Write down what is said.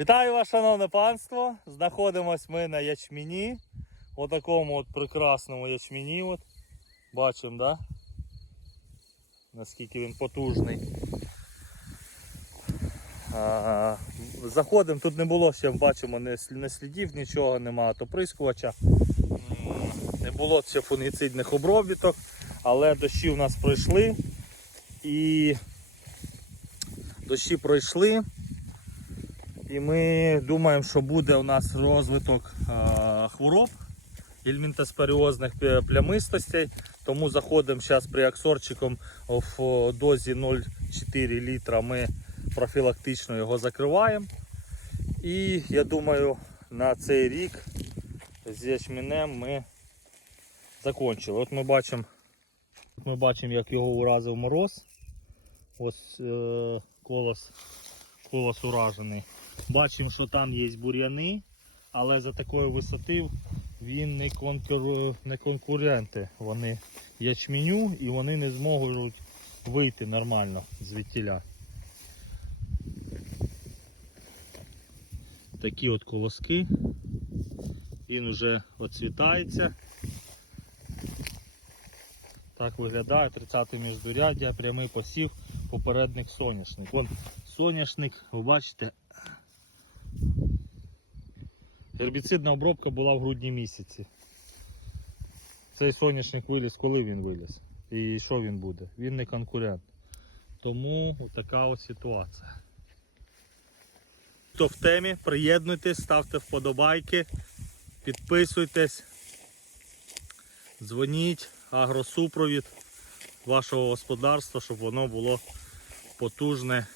Вітаю вас, шановне панство. Знаходимось ми на ячміні. У такому от прекрасному ячміні. От. Бачимо, да? наскільки він потужний. А, заходимо, тут не було ще, бачимо, не слідів, нічого немає, то прискувача. Не було ще фунгіцидних обробіток, але дощі у нас пройшли. І дощі пройшли. І ми думаємо, що буде у нас розвиток хвороб ільмінтоспоріозних пі- плямистостей. Тому заходимо зараз при аксорчиком в дозі 0,4 літра. Ми профілактично його закриваємо. І я думаю, на цей рік з ячменем ми закончили. От ми бачимо, ми бачимо, як його уразив мороз. Ось е, колос, колос уражений. Бачимо, що там є бур'яни, але за такої висоти він не, конкур... не конкуренти. Вони ячменю і вони не зможуть вийти нормально звідтіля. Такі от колоски. Він вже оцвітається. Так виглядає 30-й міждуряддя, прямий посів, попередник соняшник. Вон соняшник, ви бачите. Гербіцидна обробка була в грудні місяці. Цей соняшник виліз, коли він виліз? І що він буде? Він не конкурент. Тому така ось ситуація. Хто в темі, приєднуйтесь, ставте вподобайки, підписуйтесь, дзвоніть, агросупровід вашого господарства, щоб воно було потужне